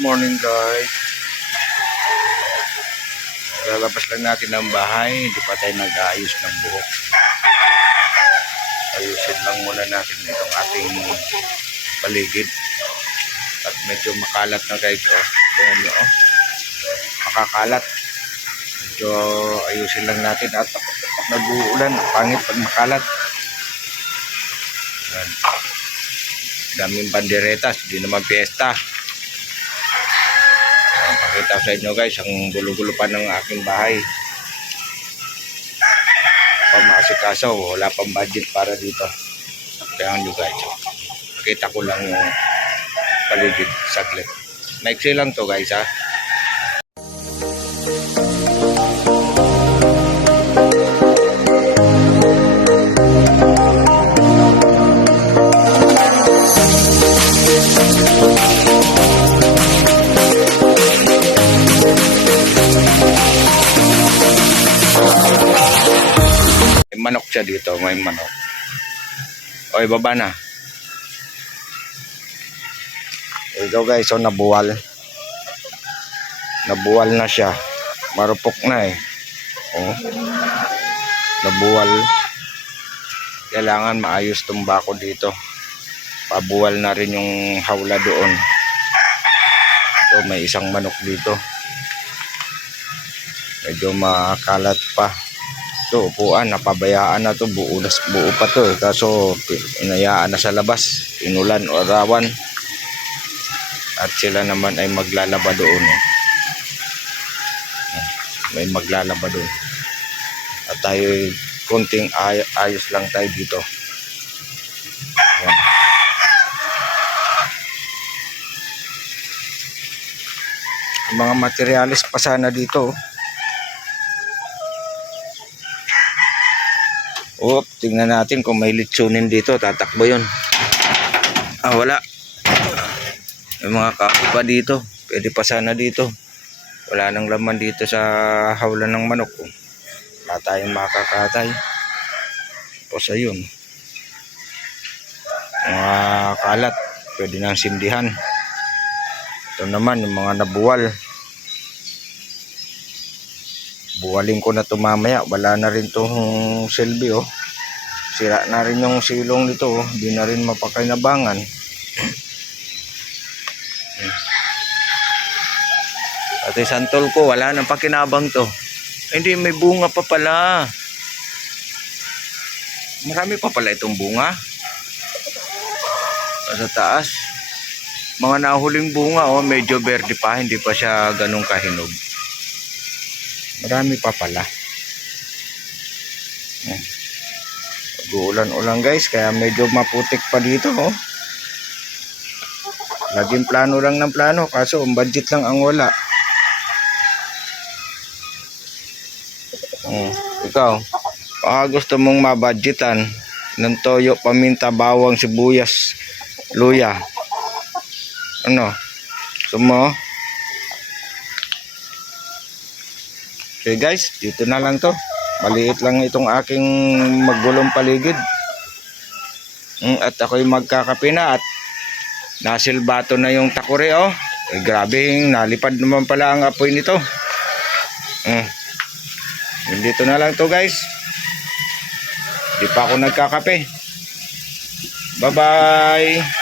Morning guys. Lalabas lang natin ng bahay, hindi pa tayo nag-aayos ng buhok. Ayusin lang muna natin itong ating paligid. At medyo makalat na guys. Oh. Nyo, oh. Makakalat. Medyo ayusin lang natin at nag-uulan. Pangit pag makalat. Yan. Daming banderetas, hindi naman piyesta. Pakita sa inyo guys ang gulo-gulo pa ng aking bahay. Pamasikaso wala pang budget para dito. Kaya nyo guys. Pakita ko lang yung paligid saglit. Maiksi lang to guys ha manok siya dito may manok. Oy baba na. Ito guys so nabuwal. Nabuwal na siya. Marupok na eh. Oh. Nabuwal. Kailangan maayos tong bako dito. Pabuwal na rin yung hawla doon. So may isang manok dito. Medyo makalat pa to upuan napabayaan na to buo, na, buo pa to eh. kaso inayaan na sa labas inulan o arawan at sila naman ay maglalaba doon eh. may maglalaba doon at tayo konting ay- ayos lang tayo dito mga materialis pa sana dito oh. Oop, tingnan natin kung may litsunin dito. Tatakbo yun. Ah, wala. May mga kakapa dito. Pwede pa sana dito. Wala nang laman dito sa hawla ng manok. Wala tayong makakatay. Tapos ayun. Mga kalat. Pwede nang sindihan. Ito naman, yung mga nabuwal. Buwaling ko na to mamaya. Wala na rin tong silbi oh. Sira na rin yung silong nito oh. Na rin mapakinabangan. Pati santol ko wala nang pakinabang to. Hindi may bunga pa pala. Marami pa pala itong bunga. Sa taas. Mga nahuling bunga oh. Medyo verde pa. Hindi pa siya ganun kahinog Marami pa pala. Yan. Pag-uulan-ulan guys, kaya medyo maputik pa dito. Oh. Laging plano lang ng plano, kaso ang budget lang ang wala. Oh, ikaw, baka gusto mong mabudgetan ng toyo, paminta, bawang, sibuyas, luya. Ano? Gusto mo? Okay guys, dito na lang to. Maliit lang itong aking maggulong paligid. Mm, At ako'y magkakape na at nasilbato na yung takore oh. Eh, grabe, nalipad naman pala ang apoy nito. Mm. Dito na lang to guys. Di pa ako nagkakape. Bye-bye.